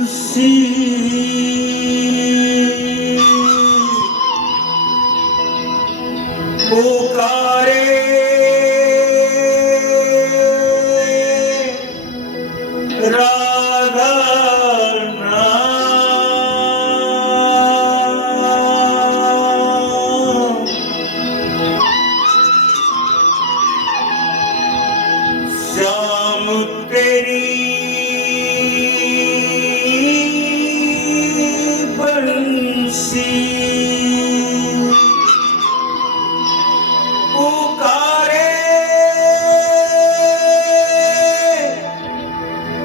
बंसी पुकारे राधा नाम। श्याम तेरी बंसी पुकारे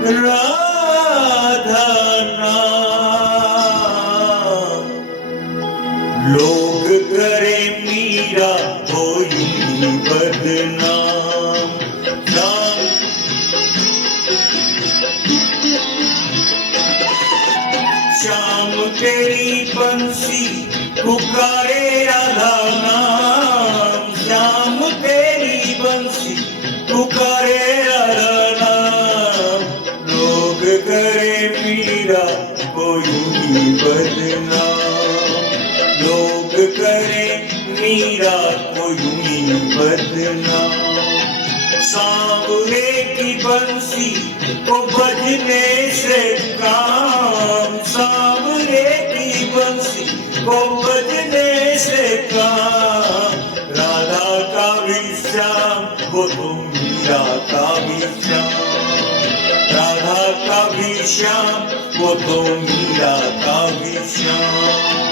राधा नाम। लोग करे मीरा कोई बदनाम। श्याम तेरी बंसी पुकारे राधा नाम। श्याम तेरी बंसी पुकारे राधा नाम। लोग करे मीरा कोई बदनाम। लोग करे मीरा कोई बदनाम। सांवरे की बंसी को बजने से काम। सांवरे की बंसी को बजने से काम। राधा का भी श्याम वो तो मीरा का भी श्याम। राधा का भी श्याम वो तो मीरा का भी श्याम।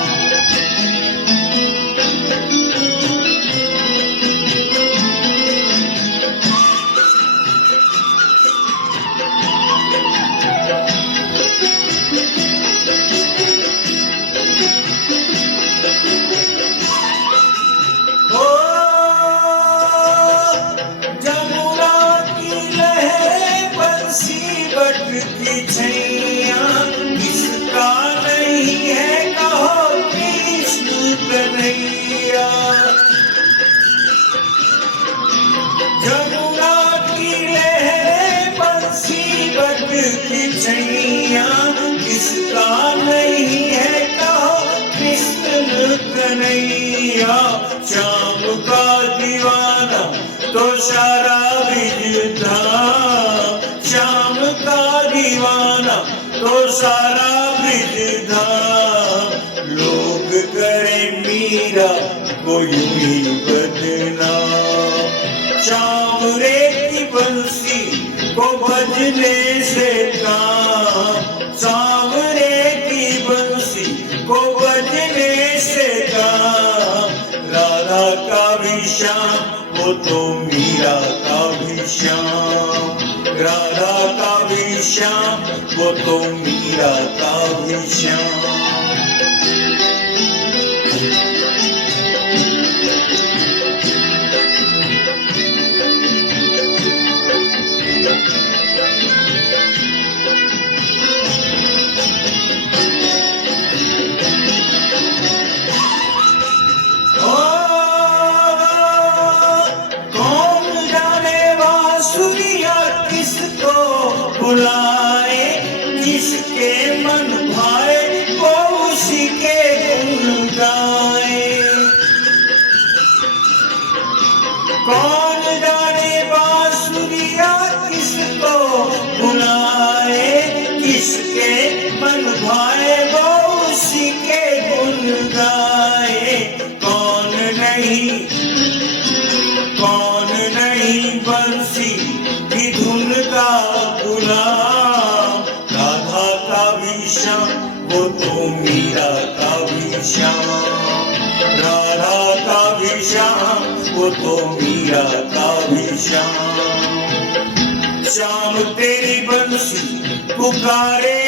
की छैया किसका नहीं है कहो कृष्ण कन्हैया। जमुना की लहरें बंसी बट की छैया किसका नहीं है कहो कृष्ण कन्हैया। श्याम का दीवाना तो सारा विजता। श्याम का दीवाना तो सारा ब्रिजधाम। लोग करे मीरा कोई बदनाम। सांवरे की बंसी को बजने से काम। सांवरे की बंसी को बजने से काम। राधा का भी श्याम वो तो मीरा का भी श्याम। राधा का भी श्याम वो तो मीरा का भी श्याम। किसको बुलाए जिसके मन भाए वो उसी के गुण गाए। कौन जाने बांसुरिया किसको बुलाए जिसके मन भाए वो उसी के गुण गाए। कौन नहीं बंसी की धुन का गुलाम। राधा का भी श्याम वो तो मीरा का भी श्याम। राधा का भी श्याम वो तो मीरा का भी श्याम। श्याम तेरी बंसी पुकारे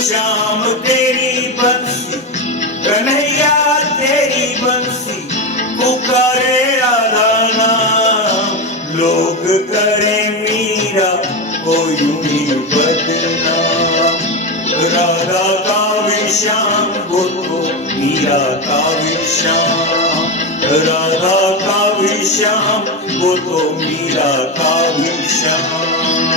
श्याम तेरी बंसी कन्हैया तेरी बंसी पुकारे राधा नाम। लोग करे मीरा कोई बदनाम। राधा का श्याम वो तो मीरा का भी श्याम, राधा का भी श्याम वो तो मीरा का भी श्याम।